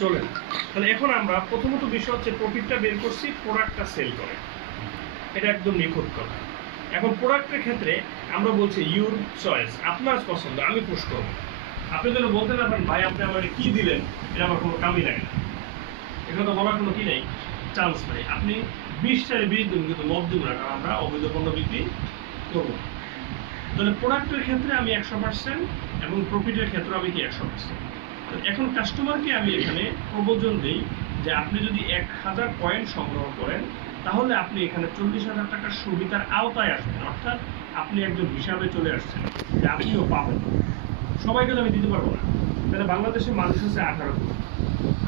চলে না। তাহলে এখন আমরা প্রথমত বিষয় হচ্ছে প্রফিটটা বের করছি, প্রোডাক্টটা সেল করে, এটা একদম নিখুঁত কথা। এখন প্রোডাক্টের ক্ষেত্রে আমরা বলছি ইউর চয়েস, আপনার পছন্দ, আমি পুশ করবো। আপনি যেন বলতে না পারেন ভাই আপনি আমাকে কি দিলেন, এটা আমার কোনো কামই লাগে না, এখানে তো বলার কোনো কি নেই, চান্স নেই। আপনি 20টারে 20 দিন, কিন্তু 9 দিন না, কারণ আমরা অবৈধ পণ্য বিক্রি করবো। তাহলে প্রোডাক্টের ক্ষেত্রে আমি 100% এবং প্রফিটের ক্ষেত্রে আমি কি 100%। তো এখন কাস্টমারকে আমি এখানে প্রবর্তন দিই যে আপনি যদি 1000 পয়েন্ট সংগ্রহ করেন তাহলে আপনি এখানে 40,000 টাকার সুবিধার আওতায় আসবেন, অর্থাৎ আপনি একজন হিসাবে চলে আসছেন যে আপনিও পাবেন। সবাইকে তো আমি দিতে পারবো না। তাহলে বাংলাদেশে মানুষ আছে 18 কোটি,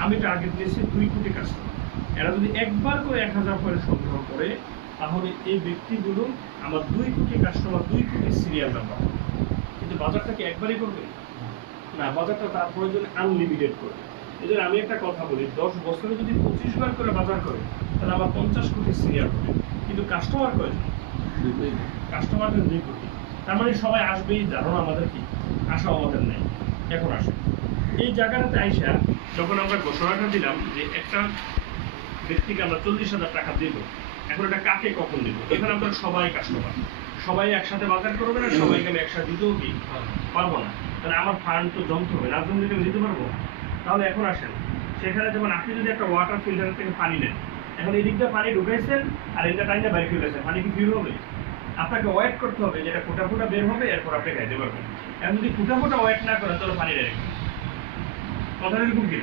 আমি টার্গেট দিয়েছি 2 কোটি কাস্টমার। এরা যদি একবার করে 1000 পয়েন্ট সংগ্রহ করে তাহলে এই ব্যক্তিগুলো আমার 2 কোটি কাস্টমার, 2 কোটি সিরিয়াল নাম্বার। কিন্তু বাজারটা কি একবারই করবে না, বাজারটা তার প্রয়োজনে আনলিমিটেড করবে। এই জন্য আমি একটা কথা বলি, 10 বছরে যদি 25 বার করে বাজার করে তাহলে আমার 50 কোটি সিরিয়াল হবে, কিন্তু কাস্টমার কয়জন? কাস্টমার 2 কোটি। তার মানে সবাই আসবেই, ধারণা আমাদের কি, আশা আমাদের নেই। এখন আসে এই জায়গাটাতে আইসা যখন আমরা ঘোষণাটা দিলাম যে একটা ব্যক্তিকে আমরা 40,000 টাকা দিব, এখন এটা কাকে কখন দিব? এখানে আমরা সবাই কাস্টমার, সবাই একসাথে বাজার করবে না, সবাইকে আমি একসাথে দিতেও কি পারবো না। তাহলে আমার ফান্ড তো জমতে হবে, না জমলে আমি দিতে পারবো। তাহলে এখন আসেন, সেখানে যেমন আপনি যদি একটা ওয়াটার ফিল্টার থেকে পানি নেন, এখন এই দিকটা পানি ঢুকাইছেন আর এটা টাইমটা বাইরে ফেলেছেন, পানি কি ফিল হবে? আপনাকে ওয়েট করতে হবে যেটা ফোটা ফোটা বের হবে, এরপর আপনি খাইতে পারবেন। এখন যদি ফোটা ফোটা ওয়েট না করেন তাহলে পানি ডাইরেক্ট, কথাটা এরকম কি?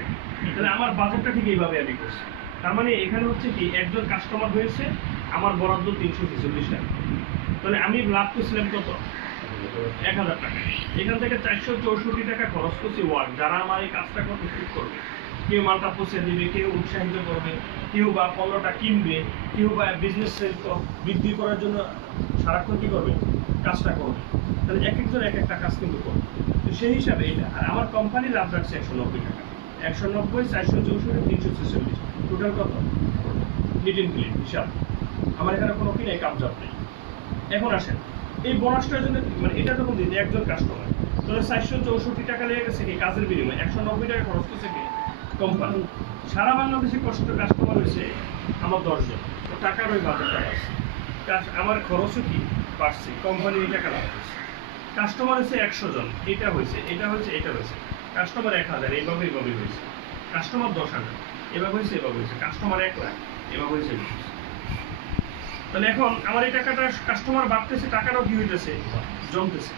তাহলে আমার বাজেটটা ঠিক এইভাবে আমি করছি। তার মানে এখানে হচ্ছে কি, একজন কাস্টমার হয়েছে, আমার বরাদ্দ 346 টাকা, তাহলে আমি লাভ করছিলাম কত? 1000 টাকা। এখান থেকে 464 টাকা খরচ করছি ওয়ার্ক, যারা আমার এই কাজটা করতে শুরু করবে। কেউ মালটা পৌঁছে দিবে, কেউ উৎসাহিত করবে, কেউ বা পণ্যটা কিনবে, কেউ বা বিজনেস বৃদ্ধি করার জন্য সারাক্ষণ কি করবে, কাজটা করবে। তাহলে এক একজন এক একটা কাজ কিন্তু করবে। তো সেই হিসাবে এটা, আর আমার কোম্পানি লাভ রাখছে 190 টাকা, 190, 464, 346, টোটাল কত? নিট এন্ড ক্লিন হিসাব। আমার এখানে কোনো কি নেই, কামজাব নেই। এখন আসেন এই বোনাসটার জন্য, মানে এটা যখন দিতে একজন কাস্টমার, তাহলে 464 টাকা লেগে গেছে কি কাজের বিনিময়ে, 190 টাকা খরচ করছে কি কোম্পানি। সারা বাংলাদেশে কষ্ট কাস্টমার হয়েছে আমার 10 জন, তো টাকার ওই বাজারটা আছে, আমার খরচও কি বাড়ছে, কোম্পানি এই টাকা লাভ করছে। কাস্টমার হয়েছে 100 জন, এটা হয়েছে, এটা হয়েছে, এটা হয়েছে। কাস্টমার 1000, এইভাবে এইভাবে হয়েছে। কাস্টমার 10,000, এভাবে হয়েছে, এভাবে হয়েছে। কাস্টমার 1 লাখ, এভাবে হয়েছে, এভাবে হয়েছে। তাহলে এখন আমার এই টাকাটা কাস্টমার বাড়তেছে, টাকাটাও কি হইতেছে, জমতেছে।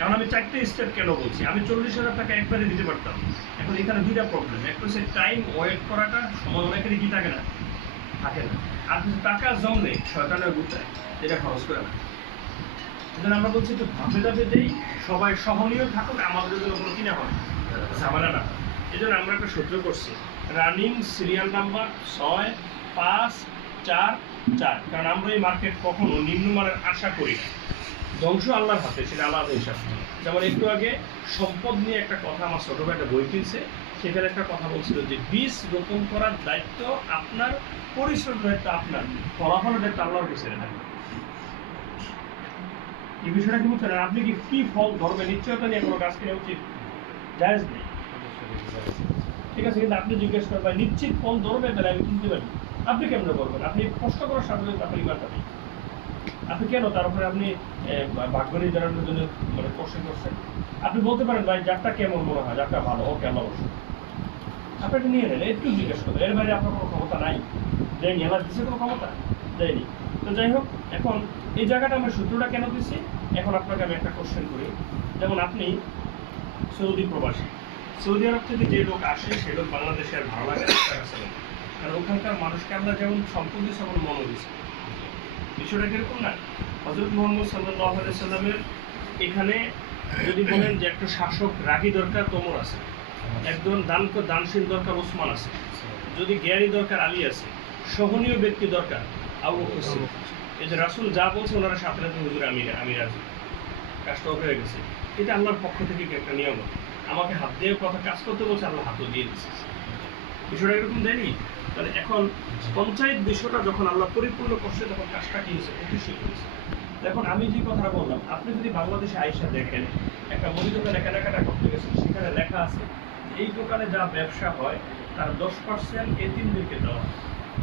এখন আমি 4টে স্টেপ কেন বলছি, আমি 40,000 টাকা একবারে দিতে পারতাম। এখন এখানে 2টা প্রবলেম, একটা হচ্ছে টাইম ওয়েট করাটা, সময় অনেকেরই কি থাকে না, থাকে না। আর কিছু টাকা জমলে শয়তানের গুটায় এটা খরচ করে না। এজন্য আমরা বলছি একটু ধাপে ধাপে দেই, সবাই সহনীয় থাকুক, আমাদের জন্য কোনো কিনা হয় ঝামেলা না। এই জন্য আমরা একটা সূত্র করছি, রানিং সিরিয়াল নাম্বার 6, 5, 4, 4। কারণ আমরা এই মার্কেট কখনো নিম্নমানের আশা করি না, ধ্বংস আল্লাহর হাতে, সেটা আলাদা হিসাব। যেমন একটু আগে সম্পদ নিয়ে একটা কথা, আমার ছোট ভাই একটা বই কিনছে, সেখানে একটা কথা বলছিল যে বীজ রোপণ করার দায়িত্ব আপনার, পরিশ্রমের দায়িত্ব আপনার, ফলাফলের দায়িত্ব আল্লাহর কাছে থাকবে। এই বিষয়টা কি বুঝছেন? আপনি কি ফল ধরবেন, নিশ্চয়তা নিয়ে কোনো গাছ কেনা উচিত জায়েজ নেই, ঠিক আছে? কিন্তু আপনি জিজ্ঞেস করবেন ভাই নিশ্চিত ফল ধরবে, তাহলে আমি কিনতে পারি। আপনি কেমন করবেন? আপনি কষ্ট করার সাথে সাথে আপনার ইমানটা নেই। আপনি কেন তার উপরে আপনি ভাগ্য নির্ধারণের জন্য মানে কষ্ট করছেন? আপনি বলতে পারেন ভাই যারটা কেমন মনে হয়, যারটা ভালো, ওকে আল্লাহ অবশ্যই আপনাকে নিয়ে নেন, একটু জিজ্ঞেস করবেন। এর বাইরে আপনার কোনো ক্ষমতা নাই, দেয়নি, আল্লাহ দিচ্ছে কোনো ক্ষমতা দেয়নি। তো যাই হোক, এখন এই জায়গাটা আমরা সূত্রটা কেন দিচ্ছি, এখন আপনাকে আমি একটা কোশ্চেন করি। যেমন আপনি সৌদি প্রবাসী, সৌদি আরব থেকে যে লোক আসে সে লোক বাংলাদেশে আর ভালো লাগে না, কারণ ওখানকার মানুষকে আমরা যেমন সম্পদ দিচ্ছি তেমন মনো দিচ্ছি। বিষয়টা কিরকম না, হযরত মুহাম্মদ সাল্লাল্লাহু আলাইহি সাল্লামের এখানে যদি বলেন যে একটা শাসক রাগী দরকার, তোমর আছে। একজন দানশীল দরকার, ওসমান আছে। যদি জ্ঞানী দরকার, আলী আছে। সহনীয় ব্যক্তি দরকার, আবু বকর সিদ্দিক। এই যে রাসূল যা বলছে ওনারা সাথে সাথে হুজুর আমি রাজি, কাজটা হয়ে গেছে। এটা আল্লাহর পক্ষ থেকে একটা নিয়ম। আমাকে হাত দিয়ে কথা কাজ করতে বলছে, আল্লাহ হাতও দিয়ে দিচ্ছে। বিষয়টা এরকম দেয়নি? তাহলে এখন পঞ্চায়েত বিষয়টা যখন আল্লাহ পরিপূর্ণ করছে, তখন কাজটা কি হয়েছে, প্রতিষ্ঠিত হয়েছে। এখন আমি যে কথাটা বললাম, আপনি যদি বাংলাদেশে আইসা দেখেন একটা মুদি দোকানে কেনাকাটা করতে গেছেন, সেখানে লেখা আছে এই দোকানে যা ব্যবসা হয় তার 10% এতিমদেরকে দেওয়া হয়।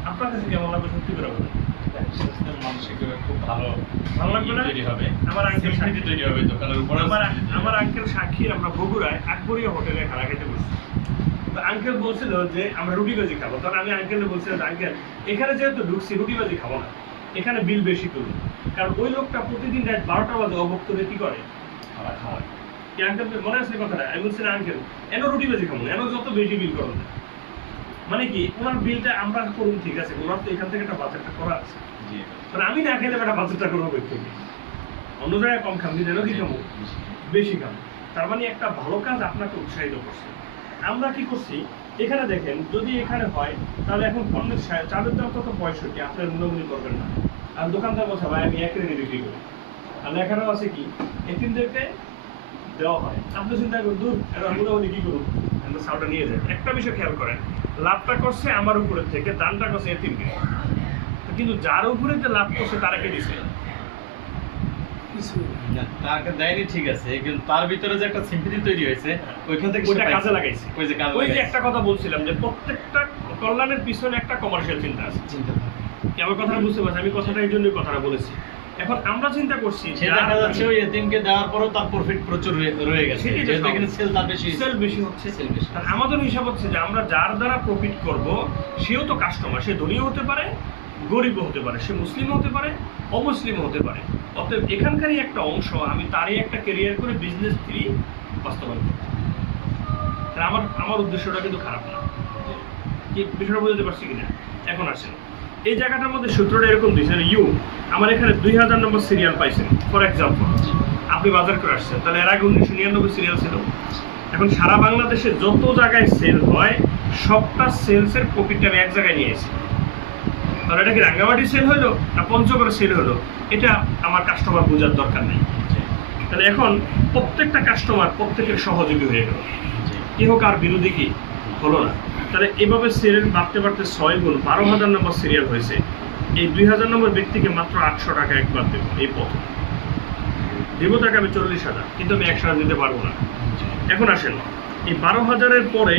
আপনার কাছে কেমন লাগবে সত্যি করে বলেন? মানসিক খুব ভালো ভালো লাগবে না? তৈরি হবে, আমার আঙ্কেল সাক্ষী তৈরি হবে দোকানের উপর। আমার আঙ্কেল সাক্ষী, আমরা বগুড়ায় আকবরিয়া হোটেলে খানা খেতে বসছি। তো আঙ্কেল বলছিল যে আমরা রুটি ভাজি খাবো, তখন আমি আঙ্কেলকে বলছিলাম আঙ্কেল এখানে যেহেতু ঢুকছি রুটি ভাজি খাবো না, এখানে বিল বেশি করুন, কারণ ওই লোকটা প্রতিদিন রাত 12টা বাজে অভক্তদের কি করে খাওয়ায়। কি আঙ্কেল মনে আছে কথাটা? আমি বলছিলাম আঙ্কেল এন রুটি ভাজি খাবো না, এন যত বেশি বিল করো না। মানে কি ওনার বিলটা আমরা করুন, ঠিক আছে, ওনার তো এখান থেকে একটা বাজেটটা করা আছে, মানে আমি না খেলে একটা বাজেটটা করবো একটু, অন্য জায়গায় কম খাম দিলে কি খাবো, বেশি খাবো। তার মানে একটা ভালো কাজ আপনাকে উৎসাহিত করছে। আমরা কি করছি, এখানে দেখেন যদি এখানে হয় তাহলে এখন পণ্যের চালের দাম কত 65, আপনার মূল্যমূল্য করবেন না। আর দোকানদার বলছে ভাই আমি 1 রেটে বিক্রি করি, আর এখানেও আছে কি এতিমদেরকে দেওয়া হয়। আপনি চিন্তা করুন দূর এরা মূল্যমূল্য কি করুন, আমরা সাউটা নিয়ে যাই। একটা বিষয় খেয়াল করেন, লাভটা করছে আমার উপরের থেকে, দানটা করছে এতিমকে, কিন্তু যার উপরে যে লাভ করছে তারাকে দিছে তাকে দেয়নি, ঠিক আছে, কিন্তু তার ভিতরে যে একটা সিম্পথি তৈরি হয়েছে ওইখান থেকে ওইটা কাজে লাগাইছে। ওই যে একটা কথা বলছিলাম যে প্রত্যেকটা কল্যাণের পিছনে একটা কমার্শিয়াল চিন্তা আছে। আমার কথাটা বুঝতে পারছি, আমি কথাটা এই জন্যই কথাটা বলেছি। এখন আমরা চিন্তা করছি দেখা যাচ্ছে ওই এতিমকে দেওয়ার পরও তার প্রফিট প্রচুর রয়ে গেছে, যেহেতু এখানে সেল তার বেশি, সেল বেশি হচ্ছে। আমাদের হিসাব হচ্ছে যে আমরা যার দ্বারা প্রফিট করব সেও তো কাস্টমার, সে ধনীও হতে পারে গরিবও হতে পারে, সে মুসলিমও হতে পারে অমুসলিমও হতে পারে। অতএব এখানকারই একটা অংশ আমি তারই একটা ক্যারিয়ার করে বিজনেস থ্রি বাস্তবায়ন করতে। আমার উদ্দেশ্যটা কিন্তু খারাপ না, কি বিষয়টা বুঝতে পারছি কিনা? এখন আসেন এই জায়গাটার মধ্যে সূত্রটা এরকম দিয়েছে, আমার এখানে 2000 নম্বর সিরিয়াল পাইছেন ফর এক্সাম্পল, আপনি বাজার করে আসছেন, তাহলে এর আগে 1999 সিরিয়াল ছিল। এখন সারা বাংলাদেশে যত জায়গায় সেল হয় সবটা সেলসের প্রফিটটা আমি এক জায়গায় নিয়ে এসেছি। তাহলে এটা কি রাঙ্গামাটি সেল হলো না পঞ্চগড়ে সেল হলো, এটা আমার কাস্টমার বোঝার দরকার নেই। তাহলে এখন প্রত্যেকটা কাস্টমার প্রত্যেকের সহযোগী হয়ে গেল, কেহ কার বিরোধী কি হলো না। তাহলে এভাবে সিরিয়াল বাড়তে বাড়তে 6 গুণ 12,000 নম্বর সিরিয়াল হয়েছে। এই 2000 নম্বর ব্যক্তিকে মাত্র 800 টাকা একবার দেবো, এই প্রথম দেবো তাকে আমি 40,000, কিন্তু আমি 100 দিতে পারবো না। এখন আসেন এই 12,000-এর পরে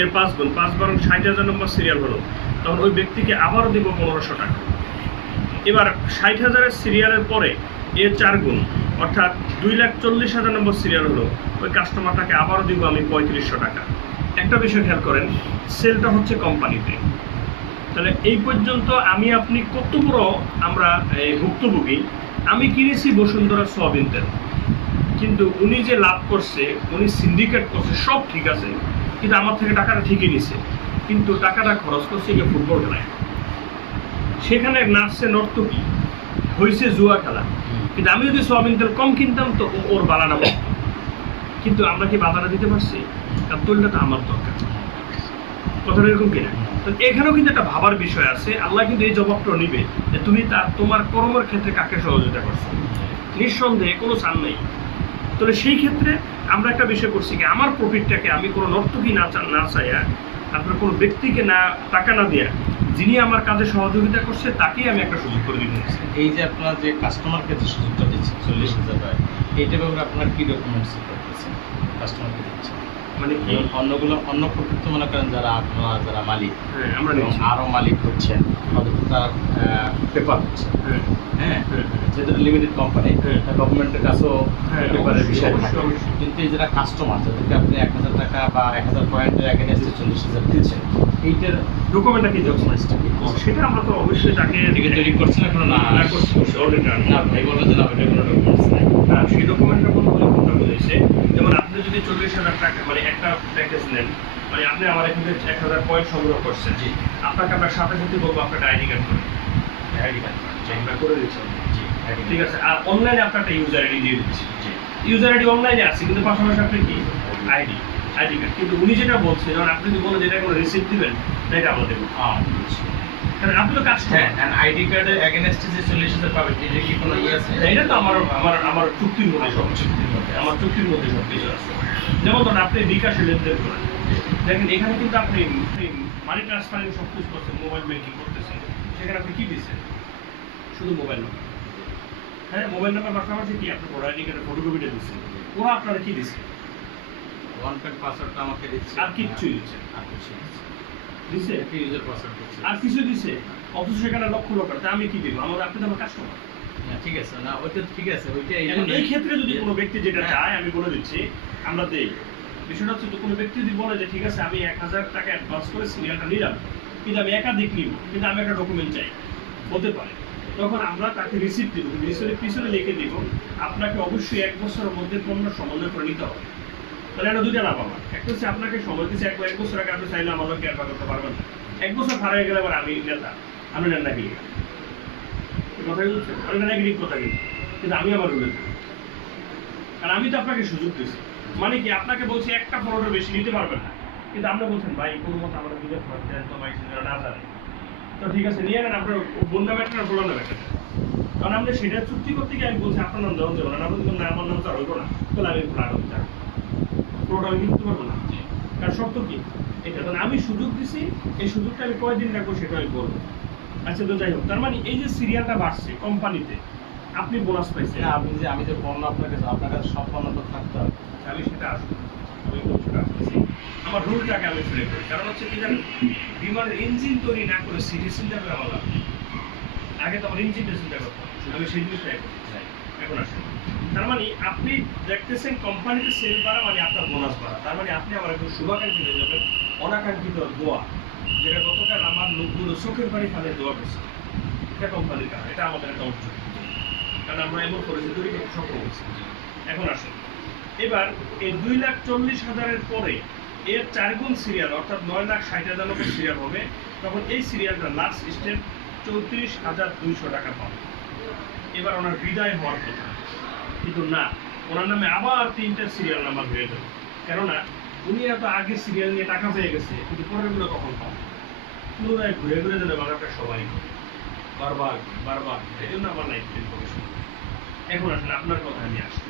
এর 5 গুণ 5 12 60,000 নম্বর সিরিয়াল হলো, তখন ওই ব্যক্তিকে আবারও দিব 1500 টাকা। এবার 60,000-এর সিরিয়ালের পরে এর 4 গুণ অর্থাৎ 2,40,000 নম্বর সিরিয়াল হলো, ওই কাস্টমারটাকে আবারও দিব আমি 3500 টাকা। একটা বিষয় খেয়াল করেন, সেলটা হচ্ছে কোম্পানিতে। তাহলে এই পর্যন্ত আমি আপনি কত বড় আমরা ভুক্তভোগী। আমি কিনেছি বসুন্ধরা সয়াবিন তেল, কিন্তু উনি যে লাভ করছে, উনি সিন্ডিকেট করছে, সব ঠিক আছে, কিন্তু আমার থেকে টাকাটা ঠিকই নিছে, কিন্তু টাকাটা খরচ করছে গিয়ে ফুটবল খেলায়, সেখানে নাচছে নর্তকী, হয়েছে জুয়া খেলা। কিন্তু আমি যদি সয়াবিন তেল কম কিনতাম তো ওর বালানা বলতো, কিন্তু আমরা কি বাধাটা দিতে পারছি? তার তেলটা তো আমার দরকার, কথাটা এরকম কিনা? তো এখানেও কিন্তু একটা ভাবার বিষয় আছে। আল্লাহ কিন্তু এই জবাবটাও নিবে যে তুমি তোমার কর্মের ক্ষেত্রে কাকে সহযোগিতা করছো, নিঃসন্দেহে কোনো চান নেই। তাহলে সেই ক্ষেত্রে আমরা একটা বিষয় করছি কি, আমার প্রফিটটাকে আমি কোনো নর্তকী না চাইয়া, আপনার কোনো ব্যক্তিকে না টাকা না দেয়া, যিনি আমার কাজে সহযোগিতা করছে তাকেই আমি একটা সুযোগ করে দিতে চাই। এই যে আপনার যে কাস্টমারকে যে সুযোগটা দিচ্ছেন 40,000 টাকা, এইটা ব্যাপারে আপনার কি ডকুমেন্টস করতেছেন কাস্টমারকে দিচ্ছেন? মানে কি অন্য প্রকৃত মনে করেন যারা আপনারা যারা মালিক, আমরা আরও মালিক হচ্ছেন, অথবা তারা পেপার হচ্ছে, হ্যাঁ, যেহেতু লিমিটেড কোম্পানি, গভর্নমেন্টের কাছেও পেপারের বিষয় থাকে। কিন্তু এই যারা কাস্টমার, যাদেরকে আপনি 1,000 টাকা বা 1,000 পয়েন্টের এগেইনস্টে 40,000 দিচ্ছেন, এইটার ডকুমেন্টটা কি, ডকুমেন্টসটা কি সেটা আমরা তো অবশ্যই তাকে তৈরি করছেন এখন না করছি অলরেডি না ভাই বলে যে না ওইটা কোনো ডকুমেন্টস নাই। না, সেই ডকুমেন্টটা কোনো কোনটা বলেছে, যেমন আপনি যদি 40,000 টাকা মানে একটা প্যাকেজ নেন, মানে আপনি আমার এখান থেকে 1,000 পয়েন্ট সংগ্রহ করছেন, জি, আপনাকে আমরা সাথে সাথে বলবো আপনার আইডি কার্ড করে, আইডি কার্ড আমরা করে দিচ্ছি, জি, ঠিক আছে। আর অনলাইনে আপনার একটা ইউজার আইডি দিয়ে দিচ্ছি, জি, ইউজার আইডি অনলাইনে আছে, কিন্তু পাশাপাশি আপনি কি আইডি কার্ড। কিন্তু উনি যেটা বলছে, যেমন আপনি যদি বলেন যেটা কোনো রিসিপ্ট দিবেন, এটা আমরা দেবো। কারণ আপনি তো কাজ করেন, আইডি কার্ডের এগেইনস্টে যে 40,000 পাবেন, এটা কি কোনো ইয়ে আছে? এটা তো আমার চুক্তির মধ্যে সব, আমার চুক্তির মধ্যে সব কিছু আছে। যেমন ধরুন আপনি বিকাশে লেনদেন করেন, দেখেন এখানে কিন্তু আপনি মানি ট্রান্সফারিং সব কিছু করছেন, মোবাইল ব্যাংকিং করতেছেন, সেখানে আপনি কি দিচ্ছেন? শুধু মোবাইল নাম্বার। হ্যাঁ, মোবাইল নাম্বার পাশাপাশি কি আপনি ভোটার আইডি কার্ডের ফটোকপিটা দিচ্ছেন, ওরা আপনারা কি দিচ্ছে? ওয়ান টাইম পাসওয়ার্ডটা আমাকে দিচ্ছে, আর কিচ্ছুই দিচ্ছে না। আর কিছু দিচ্ছে না। দিছে একটা ইউজার পাসওয়ার্ড দিচ্ছে। আর কিছু দিছে, অথচ সেখানে লক্ষ লক্ষ তা আমি কি দিব? আপনি তো আমার কাস্টমার। হ্যাঁ, ঠিক আছে, না ওইটা ঠিক আছে, ওইটা এই এখন এই জন্যই- ক্ষেত্রে যদি কোনো ব্যক্তি যেটা হ্যাঁ। চায় আমি বলে দিচ্ছি, আমরা দেই। বিষয়টা হচ্ছে যে কোনো ব্যক্তি যদি বলে যে ঠিক আছে আমি 1000 টাকা অ্যাডভান্স করে সিরিয়ালটা নিলাম, কিন্তু আমি একাধিক নিব, কিন্তু আমি একটা ডকুমেন্ট চাই, হতে পারে, তখন আমরা তাকে রিসিপ্ট দিব, রিসিপ্টের পিছনে লিখে দিব আপনাকে অবশ্যই 1 বছরের মধ্যে পণ্য সমন্বয় করে নিতে হবে। তাহলে এটা দুইটা লাভ আমার, একটা হচ্ছে আপনাকে সময় দিচ্ছে 1 বছর আগে আপনি চাইলে আমাদেরকে অ্যাডভান্স করতে পারবেন না, 1 বছর হারিয়ে গেলে আবার আমি নেতা, আমি নেন নাকি কথা বলছেন, আমি নেগেটিভ কথা কিন্তু আমি আমার রুলে থাকি, কারণ আমি তো আপনাকে সুযোগ দিচ্ছি। মানে কি আপনাকে বলছি একটা ফলোটার বেশি নিতে পারবেন না, কিন্তু আপনি বলছেন ভাই কোনো মতো আমরা দুটো ফলো দেন তো ভাই সেটা না জানে, তো ঠিক আছে নিয়ে নেন আপনার বন্ধু ব্যাটার বললাম না ব্যাটার, কারণ আমরা সেটা চুক্তি করতে গিয়ে আমি বলছি আপনার নাম দেওয়া যাবে না, বলছি না আমার নাম তো আর হইব না, তাহলে আমি ফ্ল্যাট হতে চাই পুরোটা আমি কিনতে পারবো না, কারণ শর্ত কি এটা, কারণ আমি সুযোগ দিছি, এই সুযোগটা আমি কয়দিন রাখবো সেটা আমি বলবো। আচ্ছা তো যাই হোক, তার মানে এই যে সিরিয়ালটা বাড়ছে কোম্পানিতে, আপনি বোনাস পাইছেন, হ্যাঁ, আপনি যে আমি যে পণ্য আপনার কাছে সব পণ্য তো থাকতে হবে। আমি সেটা আসবো, আমি বলছি সেটা আসতেছি। আমার রুলটাকে আমি ফ্রেম করি, কারণ হচ্ছে কি জানেন, বিমানের ইঞ্জিন তৈরি না করে সিটি চিন্তা করে আমার লাভ নেই। আগে তো আমার ইঞ্জিনটা চিন্তা করতাম, আমি সেই জিনিসটাই করি। এখন আসেন, তার মানে আপনি দেখতেছেন কোম্পানিতে সেল বাড়া মানে আপনার বোনাস বাড়া, তার মানে আপনি আমার একটু শুভাকাঙ্ক্ষী হয়ে যাবেন, অনাকাঙ্ক্ষিত দোয়া, যেটা গতকাল আমার লোকগুলো চোখের বাড়ি খালে দোয়া করছে, এটা কোম্পানির কাজ, এটা আমাদের একটা অর্জন, কারণ আমরা এমন করেছি তৈরি করতে সক্ষম হয়েছি। এখন আসেন, এবার এই 2,40,000-এর পরে এর 4 গুণ সিরিয়াল অর্থাৎ 9,60,000 মতো সিরিয়াল হবে, তখন এই সিরিয়ালটা লাস্ট স্টেপ 34,200 টাকা পাবে। এবার ওনার বিদায় হওয়ার কথা, কিন্তু না, ওনার নামে আবার 3টা সিরিয়াল নাম্বার হয়ে যাবে, কেননা উনি এত আগে সিরিয়াল নিয়ে টাকা পেয়ে গেছে, কিন্তু পরেরগুলো কখন পাবে, পুনরায় ঘুরে ঘুরে যেন বাংলাটা সবাই করে। বারবার বারবার, এই জন্য আমার লাইফ ইনফরমেশন। এখন আসলে আপনার কথা আমি আসি,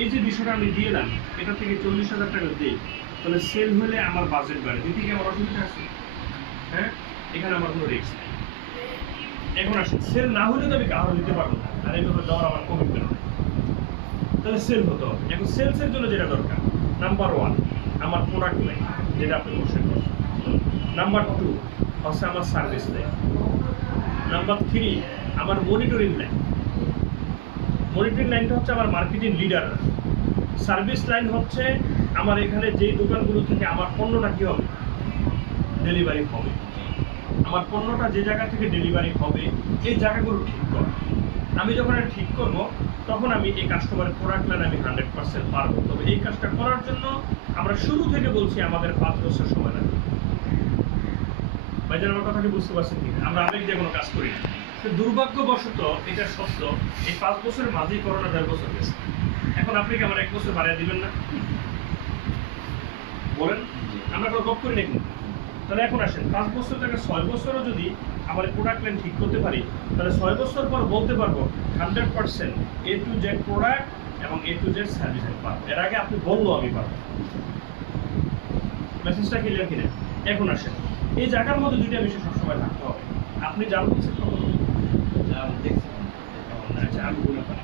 এই যে বিষয়টা আমি দিয়ে দিলাম, এটা থেকে 40,000 টাকা দিই, তাহলে সেল হলে আমার বাজেট বাড়ে, দিদি আমার অসুবিধা আছে? হ্যাঁ, এখানে আমার কোনো রিস্ক নেই। এখন আসুন, সেল না হলে তো আমি কারো দিতে পারবো না, আর এইভাবে দেওয়ার আমার কমিটমেন্ট নেই, তাহলে সেল হতে হবে। এখন সেলসের জন্য যেটা দরকার, নাম্বার 1 আমার প্রোডাক্ট লাইন, যেটা আপনি কোশ্চেন করছেন। নাম্বার 2 হচ্ছে আমার সার্ভিস লাইন। নাম্বার 3 আমার মনিটরিং লাইন। মনিটরিং লাইনটা হচ্ছে আমার মার্কেটিং লিডার। সার্ভিস লাইন হচ্ছে আমার এখানে যেই দোকানগুলো থেকে আমার পণ্যটা কী হবে, ডেলিভারি হবে, আমার পণ্যটা যে জায়গা থেকে ডেলিভারি হবে এই জায়গাগুলো ঠিক করা। আমি যখন এটা ঠিক করব, তখন আমি এই কাস্টমারের প্রোডাক্ট লাইন আমি 100% পারবো। তবে এই কাজটা করার জন্য আমরা শুরু থেকে বলছি আমাদের 5 বছর সময় লাগবে। ভাইজান আমার কথা কি বুঝতে পারছেন কি? আমরা আবেগ দিয়ে কোনো কাজ করি না। তো দুর্ভাগ্যবশত এটা সত্য, এই 5 বছরের মাঝেই করোনা 1.5 বছর গেছে। এখন আপনি কি আমার 1 বছর বাড়িয়ে দিবেন না? বলেন, আমরা কোনো গপ করি না কিন্তু। তাহলে এখন আসেন, 5 বছর থেকে 6 বছরও যদি আমার প্রোডাক্ট লাইন ঠিক করতে পারি, তাহলে 6 বছর পর বলতে পারবো 100% A to Z প্রোডাক্ট এবং A to Z সার্ভিস আমি পারবো। এর আগে আপনি বললো আমি পারবো। মেসেজটা ক্লিয়ার কিনা? এখন আসেন, এই জায়গার মধ্যে দুইটা বিষয় সবসময় থাকতে হবে। আপনি জাল বলছেন কখন? আচ্ছা, আমি বলে পারি।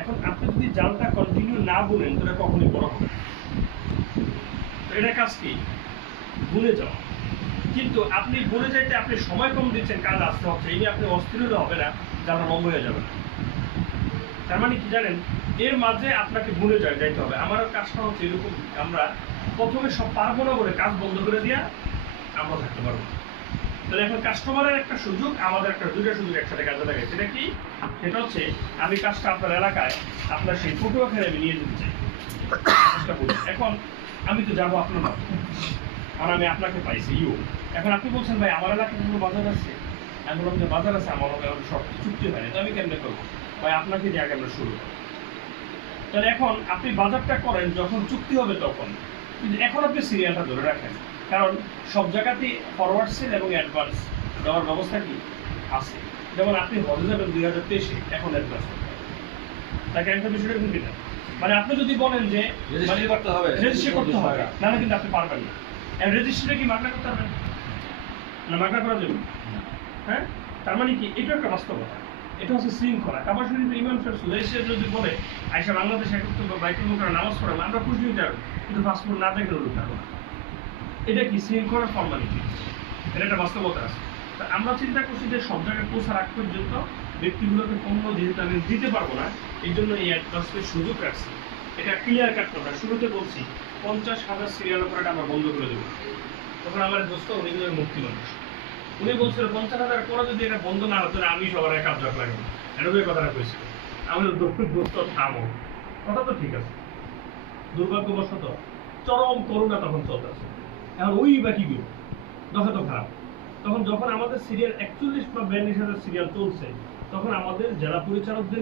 এখন আপনি যদি জালটা কন্টিনিউ না বলেন, তাহলে কখনই বড় হবে না। তো এটা কাজ কি? ভুলে যাওয়া। কিন্তু আপনি ভুলে যাইতে আপনি সময় কম দিচ্ছেন, কাজ আসতে হচ্ছে, এই নিয়ে আপনি অস্থির হলে হবে না, জালটা লম্ব হয়ে যাবে না। তার মানে কি জানেন, এর মাঝে আপনাকে ভুলে যাইতে হবে। আমারও কাজটা হচ্ছে এরকম, আমরা প্রথমে সব পারবো না বলে কাজ বন্ধ করে দিয়া আমরা থাকতে পারবো। তাহলে এখন কাস্টমারের একটা সুযোগ, আমাদের একটা দুইটা সুযোগ একসাথে কাজে লাগে। সেটা কি? সেটা হচ্ছে আমি কাজটা আপনার এলাকায় আপনার সেই পটুয়াখালী আমি নিয়ে যেতে চাই। কাজটা বলি। এখন আমি তো যাবো আপনার মাধ্যমে, আর আমি আপনাকে পাইছি এখন আপনি বলছেন ভাই আমার এলাকায় কোনো বাজার আছে, আমি বললাম যে বাজার আছে, আমার সব চুক্তি হয়নি, তো আমি কেমনে করবো? ভাই আপনাকে দিয়ে আগে আমরা শুরু করবো। তাহলে এখন আপনি বাজারটা করেন যখন চুক্তি হবে তখন, কিন্তু এখন আপনি সিরিয়ালটা ধরে রাখেন, কারণ সব জায়গাতেই ফরওয়ার্ড সেল এবং অ্যাডভান্স দেওয়ার ব্যবস্থা কি আছে। যেমন আপনি হজে যাবেন 2023-এ, এখন অ্যাডভান্স তাকে একটা বিষয়টা কিন্তু কিনা, মানে আপনি যদি বলেন যে রেজিস্ট্রি করতে হবে, না কিন্তু আপনি পারবেন না। রেজিস্ট্রিটা কি মাগনা করতে পারবেন না? মাগনা করা যাবে? হ্যাঁ, তার মানে কি এটা একটা বাস্তবতা। এটা হচ্ছে শৃঙ্খলা। কাবা শরীফ ইমাম সাহেব সুলাইসে যদি বলে আইসা বাংলাদেশে একত্র বাইতুল মুকাররমে নামাজ পড়াবো, আমরা খুশি হইতে পারবো, কিন্তু পাসপোর্ট না দেখলে উঠতে পারবো না। এটা কি শৃঙ্খলার ফর্মালিটি, এটা একটা বাস্তবতা আছে। তা আমরা চিন্তা করছি যে সব জায়গায় পৌঁছার আগ পর্যন্ত ব্যক্তিগুলোকে পণ্য যেহেতু আমি দিতে পারবো না, এই জন্য এই অ্যাডভান্সের সুযোগ রাখছি। এটা ক্লিয়ার কাট কথা, শুরুতে বলছি 50,000 সিরিয়াল অপারেট আমরা বন্ধ করে দেবো। তখন আমার দোস্ত উনি কিন্তু মুক্তি মানুষ, উনি বলছিল 50,000 পরে যদি এটা বন্ধ না হতো আমি সবার এক কাজ লাগবে, এরকম কথাটা কইছিল। আমি দোস্ত থামো, কথা তো ঠিক আছে। দুর্ভাগ্যবশত চরম করোনা তখন চলতেছে, এখন ওই বা কি করবো, দশা তো খারাপ। তখন যখন আমাদের সিরিয়াল 41 বা 42,000 সিরিয়াল চলছে, তখন আমাদের জেলা পরিচালকদের